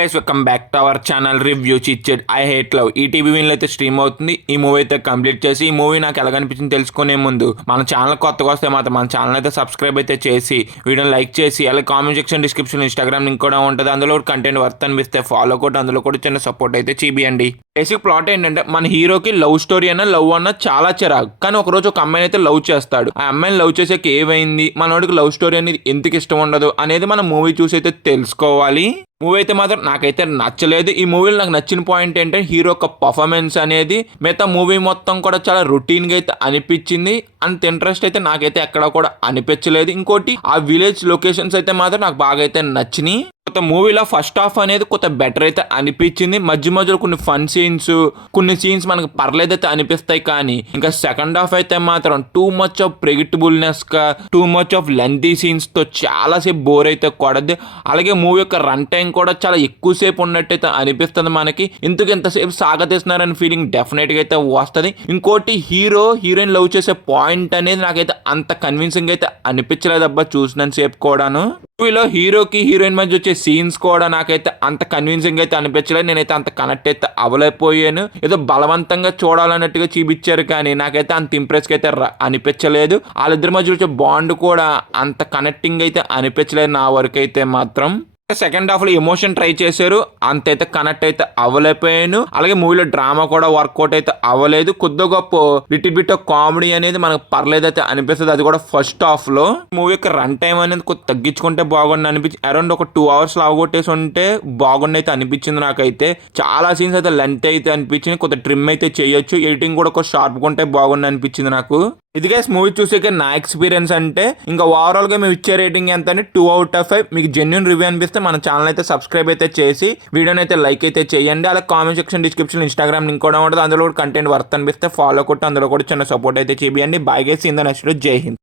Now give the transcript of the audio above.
Guys welcome back to our channel review chit I hate love. ఈ TV విన్లో అయితే stream అవుతుంది. ఈ movie అయితే కంప్లీట్ చేసి ఈ మూవీ నాకు ఎలా కనిపించింది తెలుసుకునే ముందు మన ఛానల్ కొత్తగా వస్తే మాత్రం మన ఛానల్ అయితే సబ్స్క్రైబ్ అయితే చేసి వీడియోని లైక్ చేసి అలాగే comment section description Instagram link కూడా ఉంటుంది. అందులో కంటెంట్ వర్త్ అనిపిస్తే ఫాలో కూడా అందులో కూడా చిన్న సపోర్ట్ అయితే చేయండి. బేసిక్ ప్లాట్ ఏంటంటే మన హీరోకి లవ్ స్టోరీ లవ్ అన్న చాలా చిరాకు. కానీ ఒకరోజు ఒక అమ్మాయిని అయితే లవ్ చేస్తాడు. ఆ అమ్మాయిని లవ్ చేసాక ఏమైంది, మనోడికి లవ్ స్టోరీ అనేది ఎందుకు ఇష్టం ఉండదు అనేది మనం మూవీ చూసి అయితే తెలుసుకోవాలి. మూవీ అయితే మాత్రం నాకైతే నచ్చలేదు. ఈ మూవీలో నాకు నచ్చిన పాయింట్ ఏంటంటే హీరో ఒక పర్ఫార్మెన్స్ అనేది మిగతా మూవీ మొత్తం కూడా చాలా రొటీన్గా అయితే అనిపించింది. అంత ఇంట్రెస్ట్ అయితే నాకైతే ఎక్కడ కూడా అనిపించలేదు. ఇంకోటి ఆ విలేజ్ లొకేషన్స్ అయితే మాత్రం నాకు బాగా అయితే నచ్చినాయి. కొత్త మూవీలో ఫస్ట్ హాఫ్ అనేది కొత్త బెటర్ అయితే అనిపించింది. మధ్య మధ్యలో కొన్ని ఫన్ సీన్స్, కొన్ని సీన్స్ మనకు పర్లేదైతే అనిపిస్తాయి. కానీ ఇంకా సెకండ్ హాఫ్ అయితే మాత్రం టూ మచ్ ఆఫ్ ప్రెడిక్టబుల్నెస్ గా, too much of lengthy scenes తో చాలాసేపు బోర్ అయితే కొడద్ది. అలాగే మూవీ యొక్క రన్ టైం కూడా చాలా ఎక్కువసేపు ఉన్నట్టయితే అనిపిస్తుంది మనకి. ఇంతకు ఎంతసేపు సాగతీస్తున్నారని ఫీలింగ్ డెఫినెట్ గా అయితే వస్తుంది. ఇంకోటి హీరోయిన్ లవ్ చేసే పాయింట్ అనేది నాకైతే అంత కన్విన్సింగ్ అయితే అనిపించలేదు అబ్బా చూసినంత సేపు కూడాను. మూవీలో హీరోకి హీరోయిన్ మధ్య వచ్చే సీన్స్ కూడా నాకైతే అంత కన్విన్సింగ్ అయితే అనిపించలేదు. నేనైతే అంత కనెక్ట్ అయితే అవ్వలేకపోయాను. ఏదో బలవంతంగా చూడాలన్నట్టుగా చూపించారు కానీ నాకైతే అంత ఇంప్రెస్ అయితే అనిపించలేదు. వాళ్ళిద్దరి మధ్య వచ్చే బాండ్ కూడా అంత కనెక్టింగ్ అయితే అనిపించలేదు నా వరకు అయితే మాత్రం. సెకండ్ హాఫ్ లో ఎమోషన్ ట్రై చేశారు, అంతైతే కనెక్ట్ అయితే అవ్వలేకపోయాను. అలాగే మూవీలో డ్రామా కూడా వర్కౌట్ అయితే అవ్వలేదు. కొద్ది గొప్ప లిటిల్ బిట్ ఆఫ్ కామెడీ అనేది మనకు పర్లేదు అయితే అనిపిస్తుంది, అది కూడా ఫస్ట్ హాఫ్ లో. మూవీ యొక్క రన్ టైం అనేది కొంచెం తగ్గించుకుంటే బాగుండి అనిపించింది. అరౌండ్ ఒక 2 hours లాగొట్టేసి ఉంటే బాగుండి అయితే అనిపించింది నాకైతే. చాలా సీన్స్ అయితే లెంత్ అయితే అనిపించింది, కొంత ట్రిమ్ అయితే చేయొచ్చు. ఎడిటింగ్ కూడా ఒక షార్ప్గా ఉంటే బాగుండి అనిపించింది నాకు. ఇది గైస్ మూవీ చూసాక నా ఎక్స్పీరియన్స్ అంటే ఇంకా ఓవరాల్ గా మేము ఇచ్చే రేటింగ్ ఎంత అంటే 2 out of 5. మీకు జెన్యున్ రివ్యూ అనిపిస్తే మన ఛానల్ అయితే సబ్స్క్రైబ్ అయితే చేసి వీడియోని అయితే లైక్ అయితే చేయండి. అలా comment section description Instagram link కూడా ఉంటుంది. అందులో కూడా కంటెంట్ వర్త్ అనిపిస్తే ఫాలో కొట్టి అందులో కూడా చిన్న సపోర్ట్ అయితే చేయండి. Bye guys, in the next video. జై హింద్.